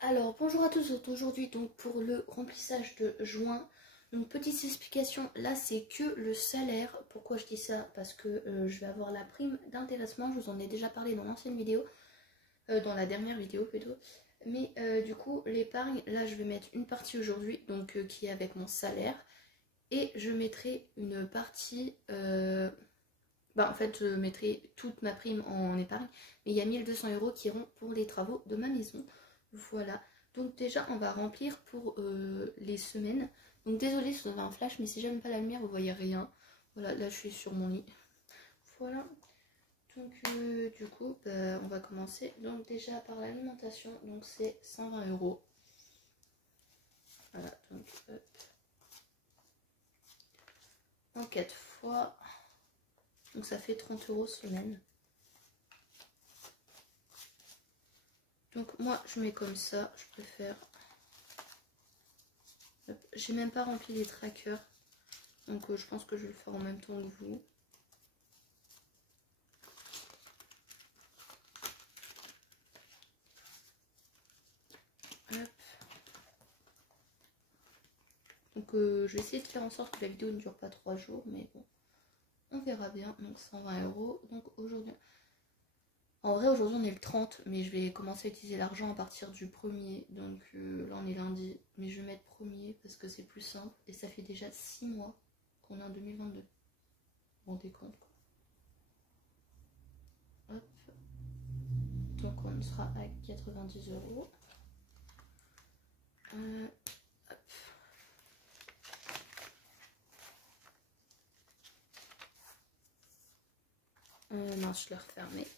Alors bonjour à tous, aujourd'hui donc pour le remplissage de juin. Donc petite explication, là c'est que le salaire. Pourquoi je dis ça? Parce que je vais avoir la prime d'intéressement, je vous en ai déjà parlé dans l'ancienne vidéo, dans la dernière vidéo plutôt. Mais du coup l'épargne, là je vais mettre une partie aujourd'hui, donc qui est avec mon salaire. Et je mettrai une partie, en fait je mettrai toute ma prime en épargne. Mais il y a 1200 € qui iront pour les travaux de ma maison. Voilà, donc déjà on va remplir pour les semaines. Donc désolée si vous avez un flash, mais si j'aime pas la lumière vous voyez rien. Voilà, là je suis sur mon lit. Voilà, donc du coup on va commencer. Donc déjà par l'alimentation, donc c'est 120 €. Voilà, donc hop. En 4 fois, donc ça fait 30 € semaine. Donc moi je mets comme ça, je préfère. J'ai même pas rempli les trackers, donc je pense que je vais le faire en même temps que vous. Hop. Donc je vais essayer de faire en sorte que la vidéo ne dure pas 3 jours, mais bon, on verra bien. Donc 120 €. Donc aujourd'hui, en vrai aujourd'hui on est le 30, mais je vais commencer à utiliser l'argent à partir du 1er. Donc là on est lundi, mais je vais mettre 1er parce que c'est plus simple. Et ça fait déjà 6 mois qu'on est en 2022. Vous vous rendez compte quoi. Hop. Donc on sera à 90 €. Non, je l'ai refermé.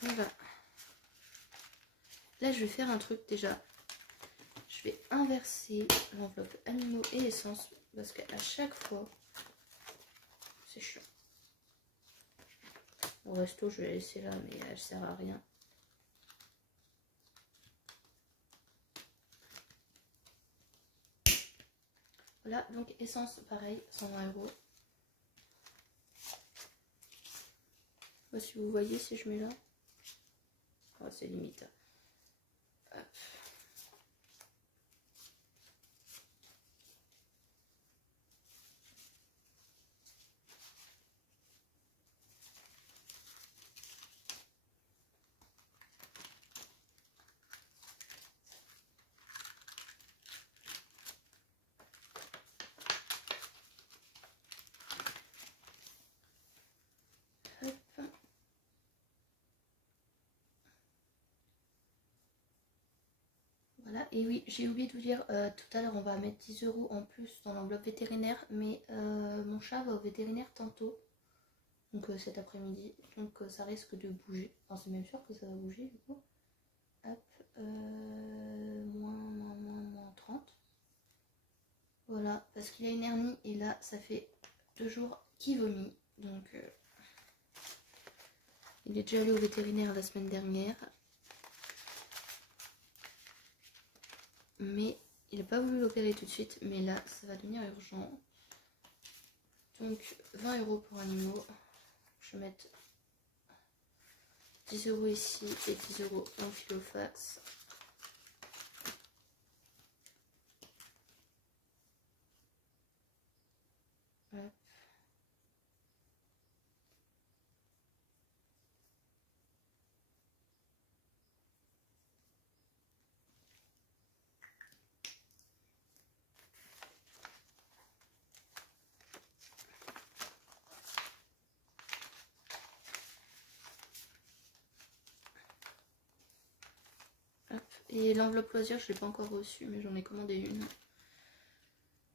Voilà. Là, je vais faire un truc déjà. Je vais inverser l'enveloppe animaux et essence parce qu'à chaque fois, c'est chiant. Au resto, je vais la laisser là, mais elle sert à rien. Voilà, donc essence, pareil, 120 €. Je sais pas si vous voyez si je mets là. Oh, c'est limite. Hop. Hop. Voilà, et oui, j'ai oublié de vous dire, tout à l'heure on va mettre 10 € en plus dans l'enveloppe vétérinaire, mais mon chat va au vétérinaire tantôt, donc cet après-midi, donc ça risque de bouger. Enfin, c'est même sûr que ça va bouger du coup. Hop, moins 30. Voilà, parce qu'il a une hernie et là ça fait 2 jours qu'il vomit, donc il est déjà allé au vétérinaire la semaine dernière. Mais il n'a pas voulu l'opérer tout de suite, mais là ça va devenir urgent. Donc 20 € pour animaux. Je vais mettre 10 € ici et 10 € en Filofax. Hop. Et l'enveloppe loisir, je ne l'ai pas encore reçue, mais j'en ai commandé une.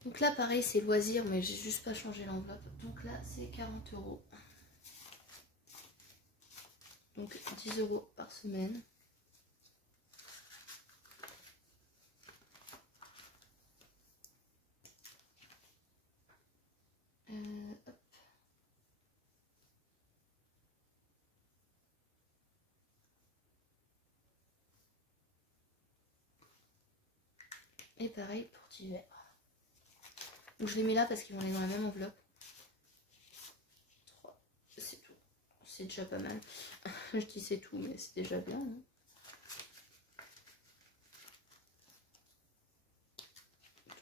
Donc là, pareil, c'est loisir, mais j'ai juste pas changé l'enveloppe. Donc là, c'est 40 €. Donc 10 € par semaine. Hop. Et pareil pour divers. Donc je les mets là parce qu'ils vont aller dans la même enveloppe. 3, c'est tout. c'est déjà pas mal. Je dis c'est tout, mais c'est déjà bien. Hein.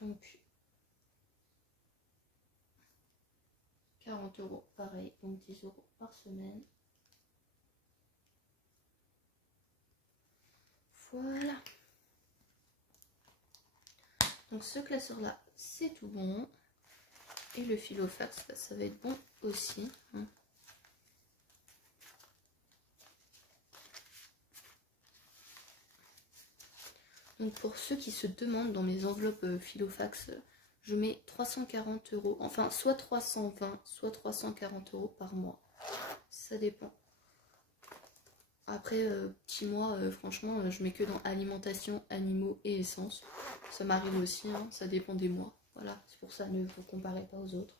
Donc 40 €, pareil, donc 10 € par semaine. Voilà. Donc ce classeur-là, c'est tout bon. Et le Filofax, bah, ça va être bon aussi. Hein. Donc pour ceux qui se demandent, dans mes enveloppes Filofax, je mets 340 €, enfin soit 320, soit 340 € par mois. Ça dépend. Après, petit mois, franchement, je mets que dans alimentation, animaux et essence. Ça m'arrive aussi, hein, ça dépend des mois. Voilà, c'est pour ça, ne vous comparez pas aux autres.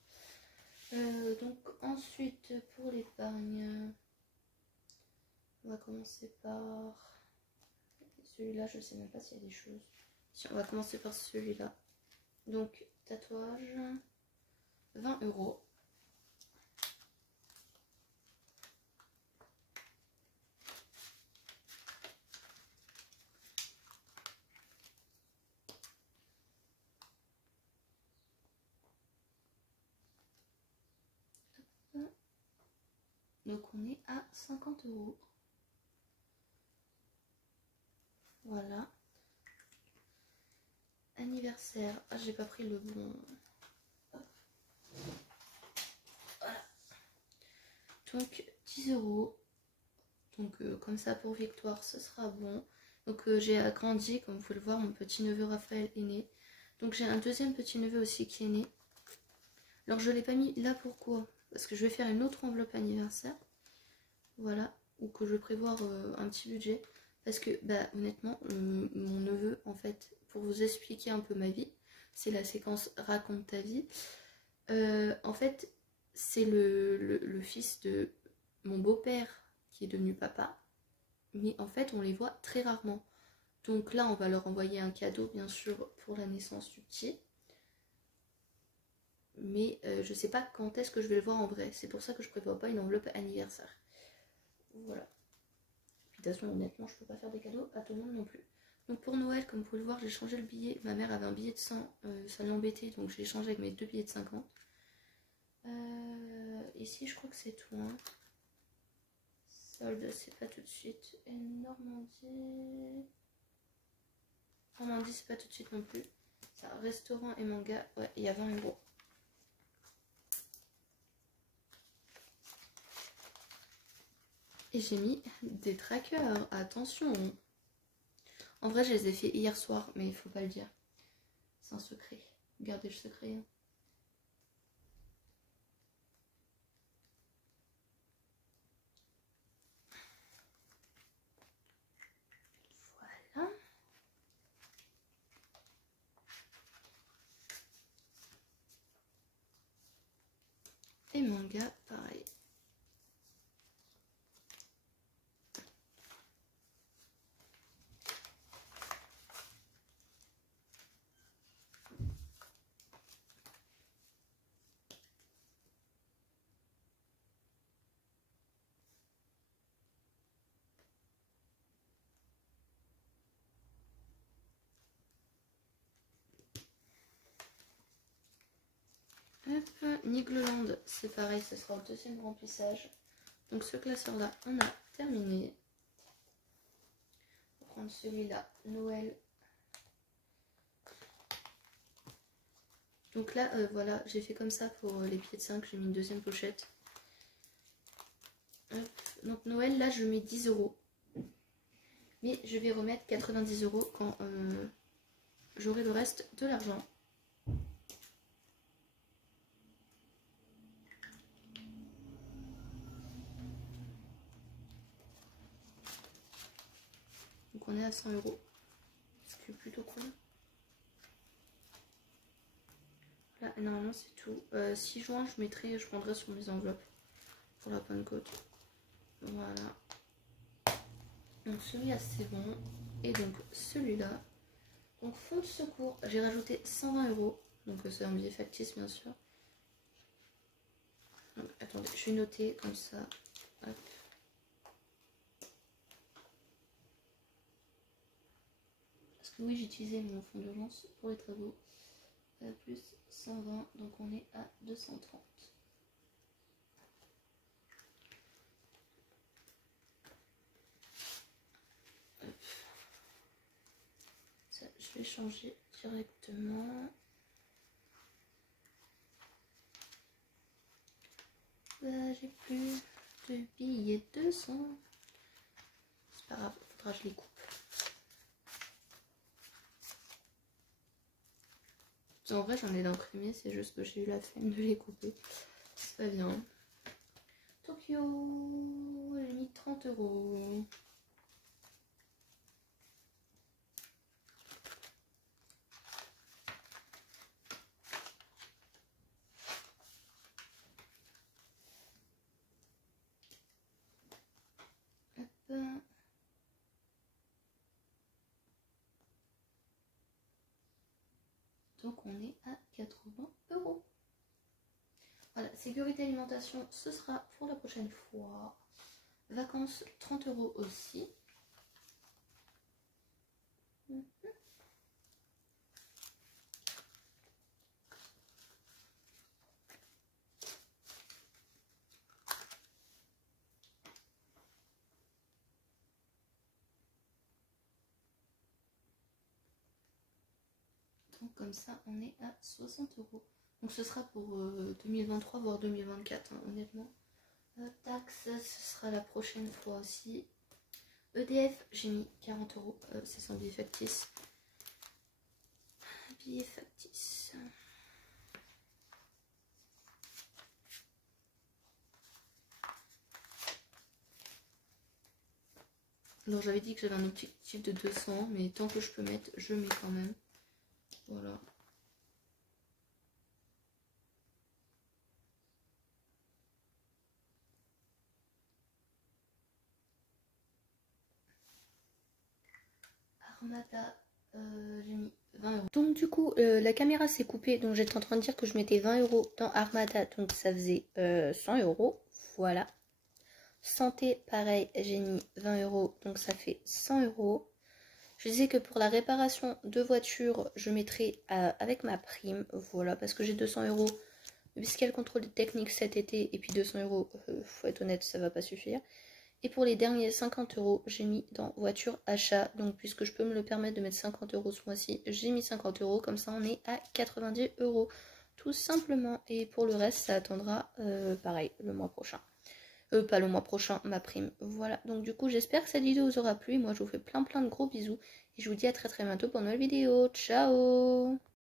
Donc ensuite, pour l'épargne, on va commencer par... Celui-là, je sais même pas s'il y a des choses. Si, on va commencer par celui-là. Donc, tatouage, 20 €. Donc, on est à 50 €. Voilà. Anniversaire. Ah, j'ai pas pris le bon. Hop. Voilà. Donc 10 €. Donc comme ça pour Victoire, ce sera bon. Donc j'ai agrandi, comme vous pouvez le voir, mon petit neveu Raphaël est né. Donc j'ai un deuxième petit neveu aussi qui est né. Alors je ne l'ai pas mis là, pourquoi? Parce que je vais faire une autre enveloppe anniversaire. Voilà. Ou que je vais prévoir un petit budget. Parce que bah honnêtement, mon neveu, en fait, pour vous expliquer un peu ma vie, c'est la séquence raconte ta vie. En fait, c'est le fils de mon beau-père qui est devenu papa. Mais en fait, on les voit très rarement. Donc là, on va leur envoyer un cadeau, bien sûr, pour la naissance du petit. Mais je sais pas quand est-ce que je vais le voir en vrai. C'est pour ça que je prévois pas une enveloppe anniversaire. Voilà. Puis de toute façon, honnêtement, je peux pas faire des cadeaux à tout le monde non plus. Donc pour Noël, comme vous pouvez le voir, j'ai changé le billet. Ma mère avait un billet de 100, ça l'embêtait, donc j'ai changé avec mes 2 billets de 50. Ici, je crois que c'est tout. Hein. Solde, c'est pas tout de suite. Et Normandie... Normandie, c'est pas tout de suite non plus. Ça, restaurant et manga, ouais, il y a 20 €. Et j'ai mis des trackers, attention. En vrai, je les ai fait hier soir, mais il faut pas le dire. C'est un secret. Gardez le secret. Hein. Voilà. Et manga, pareil. Hop, Nigloland, c'est pareil, ce sera au deuxième remplissage. Donc ce classeur-là, on a terminé. On va prendre celui-là, Noël. Donc là, voilà, j'ai fait comme ça pour les pieds de 5, j'ai mis une deuxième pochette. Hop. Donc Noël, là, je mets 10 €. Mais je vais remettre 90 € quand j'aurai le reste de l'argent. Donc on est à 100 €. Ce qui est plutôt cool. Là, normalement c'est tout. 6 juin, je prendrai sur mes enveloppes pour la Pentecôte. Voilà. Donc celui-là c'est bon. Et donc celui-là. Donc fonds de secours, j'ai rajouté 120 €. Donc c'est un billet factice bien sûr. Donc attendez, je vais noter comme ça. Hop. Parce que oui, j'ai utilisé mon fonds d'urgence pour les travaux. Plus 120, donc on est à 230. Hop. Ça, je vais changer directement. J'ai plus de billets 200. C'est pas grave, faudra que je les coupe. En vrai, j'en ai d'imprimés, c'est juste que j'ai eu la flemme de les couper. C'est pas bien. Tokyo, j'ai mis 30 €. Hop. Donc on est à 80 €. Voilà, sécurité alimentation, ce sera pour la prochaine fois. Vacances, 30 € aussi. Donc comme ça, on est à 60 €. Donc ce sera pour 2023, voire 2024, hein, honnêtement. Taxe, ce sera la prochaine fois aussi. EDF, j'ai mis 40 €. C'est sans billet factice. Billet factice. Alors j'avais dit que j'avais un objectif de 200, mais tant que je peux mettre, je mets quand même. Voilà. Armada, j'ai mis 20 €. Donc du coup, la caméra s'est coupée, donc j'étais en train de dire que je mettais 20 € dans Armada, donc ça faisait 100 €. Voilà. Santé, pareil, j'ai mis 20 €, donc ça fait 100 €. Je disais que pour la réparation de voiture, je mettrai avec ma prime, voilà, parce que j'ai 200 €, puisqu'il y a le contrôle technique cet été, et puis 200 €, faut être honnête, ça va pas suffire. Et pour les derniers 50 €, j'ai mis dans voiture achat, donc puisque je peux me le permettre de mettre 50 € ce mois-ci, j'ai mis 50 €, comme ça on est à 90 €, tout simplement. Et pour le reste, ça attendra, pareil, le mois prochain. Pas le mois prochain, ma prime. Voilà, donc du coup, j'espère que cette vidéo vous aura plu. Moi, je vous fais plein de gros bisous. Et je vous dis à très bientôt pour une nouvelle vidéo. Ciao!